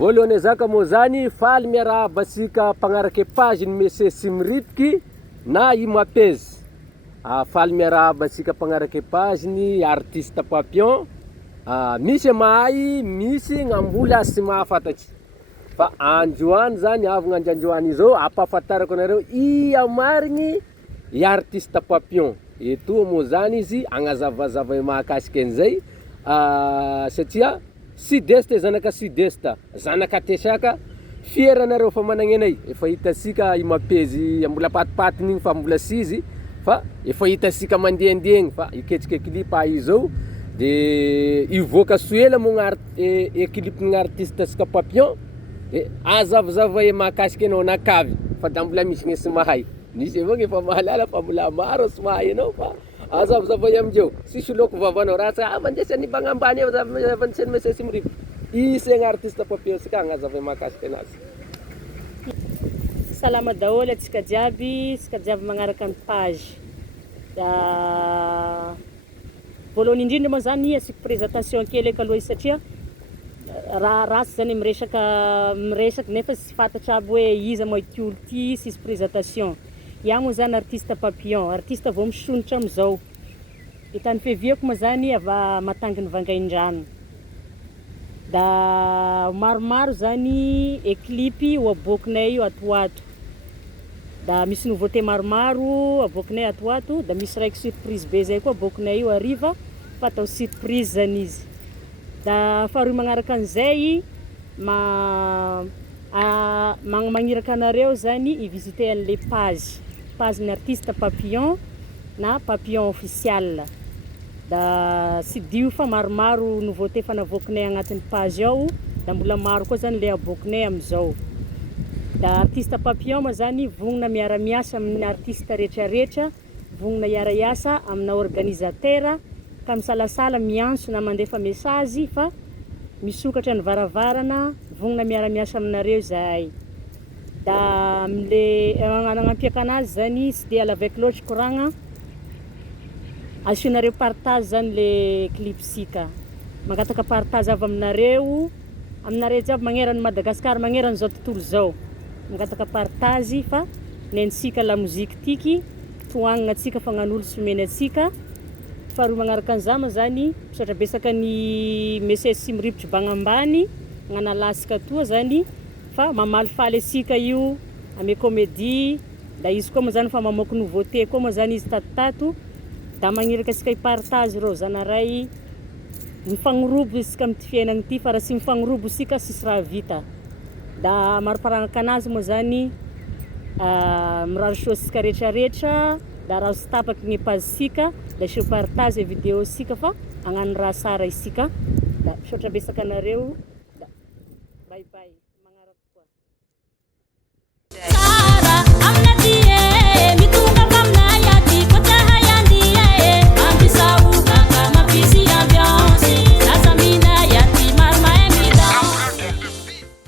Voalohany zaka moa zany faly miarahaba asika mpagnaraky page ny mese sy miritiky na i mapeze. Faly miarahaba asika mpagnaraky page ny artiste Papillon. Misy mahay, misy ngambola sy mahafantatry. Fa androany zany avy gn'androany izao ampahafantarako anareo ia marigny i artiste Papillon. Eto moa zany izy agnazavazava mahakasika an'izay satria sud-est zanaka sud-est, zanaka tesaka fieranareo fa managnenay. Efa hitasika i mapezi mbola patipatiny igny fa mbola sizy fa efa hitasika mandehandeha fa iketrika clip izao de ivoaka soela moa clip ng artiste sika Papillon azavazava mahakasika anao nakavy fa da mbola misy ny sy mahay. Nisy avao efa mahalala fa mbola maro sy mahay anao fa azavazava amindreo sisy loko vavanao raha mandesa ny bagnambany avanseny mese sy mirivo isegna artiste Papillon sika agnazava mahakasika anazy. Salama daholo atsika jiaby magnaraka ny page. Voalohany indrindra moa zany asiko présentation kely eky aloha satria raha rasy zany miresaky nefa sy fantatra aby hoe iza moa ity olo ty sisy présentation. Iaho moa zany artiste Papillon, artiste vao misonitra amizao. Itany fiaviako moa zany avy Matangy ny Vangaindrano. Da maromaro zany clipy ho aboakinay io atoato. Da misy nouveauté maromaro aboakinay atoato, da misy raiky surprise be zay koa aboakinay io hariva fa atao surprise zany izy. Da faharoy magnaraka an'izay magniraka anareo zany i-visiter an'le page ny artiste Papillon na Papillon official. Da sy dio fa maromaro nouveauté fa navoakinay agnatin'ny page ao, da mbola maro koa zany le aboakinay amizao. Da artiste Papillon moa zany vognona miara-miasa amin'ny artiste rehetrarehetra, vognona iara-iasa amina organisateur, ka misalasala miantso na mandefa message fa misokatra ny varavarana, vognona miara-miasa aminareo zahay. Da amle agnampiaka anazy zany sy de alavec loatra koragna, asianareo partage zany le clip sika. Mangataka partage avy aminareo jiaby magneran'ny Madagasikara, magneran'ny zao tontolo zao. Mangataka partage fa nentsika la musique tiky, toagnina atsika fagnan'olo someny atsika. Faharoy magnaraka an'izay moa zany misaotra besaka ny mese sy miripotry bagnambany gn'analasika toa zany fa mamalifaly asika io ame comédie. Da izy koa moa zany fa mamoaky nouveauté koa moa zany izy tatitato, da magniraka asika ipartage rô zanaray mifagnorobo isika amty fiainagny ty fa raha sy mifagnorobo isika sisy raha vita. Da mariparanaka anazy moa zany miraro show sika rehetrarehetra, da raha sy tapaky ny page sika da asio partage vidéo sika fa agnano raha sara isika. Da misaotra besaka anareo, da bye bye.